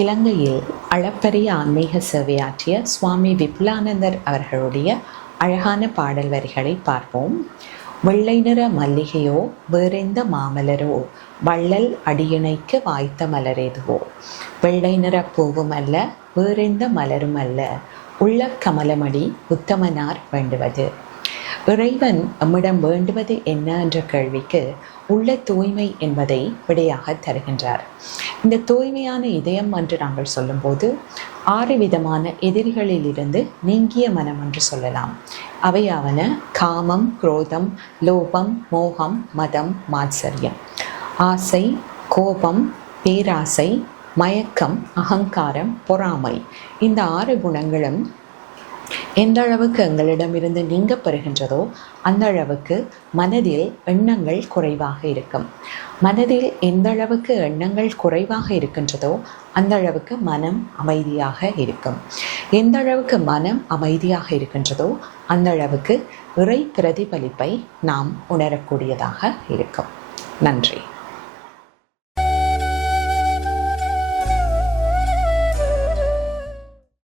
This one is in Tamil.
இலங்கையில் அளப்பரிய ஆன்மீக சேவையாற்றிய சுவாமி விபுலானந்தர் அவர்களுடைய அழகான பாடல் வரிகளை பார்ப்போம். வெள்ளை நிற மல்லிகையோ வேறெந்த மாமலரோ வள்ளல் அடியிணைக்கு வாய்த்த மலரெதுவோ, வெள்ளை நிற பூவும் அல்ல வேறெந்த மலரும் அல்ல உள்ள கமலமடி உத்தமனார் வேண்டுவது. இறைவன் நம்மிடம் வேண்டுவது என்ன என்ற கேள்விக்கு உள்ள தூய்மை என்பதை விடையாக தருகின்றார். இந்த தூய்மையான இதயம் என்று நாங்கள் சொல்லும்போது 6 விதமான எதிரிகளிலிருந்து நீங்கிய மனம் என்று சொல்லலாம். அவையாவன காமம், குரோதம், லோபம், மோகம், மதம், மாத்சரியம். ஆசை, கோபம், பேராசை, மயக்கம், அகங்காரம், பொறாமை, இந்த 6 குணங்களும் எந்த அளவுக்கு எங்களிடமிருந்து நீங்க பெறுகின்றதோ அந்த அளவுக்கு மனதில் எண்ணங்கள் குறைவாக இருக்கும். மனதில் எந்த அளவுக்கு எண்ணங்கள் குறைவாக இருக்கின்றதோ அந்த அளவுக்கு மனம் அமைதியாக இருக்கும். எந்த அளவுக்கு மனம் அமைதியாக இருக்கின்றதோ அந்த அளவுக்கு இறை பிரதிபலிப்பை நாம் உணரக்கூடியதாக இருக்கும். நன்றி.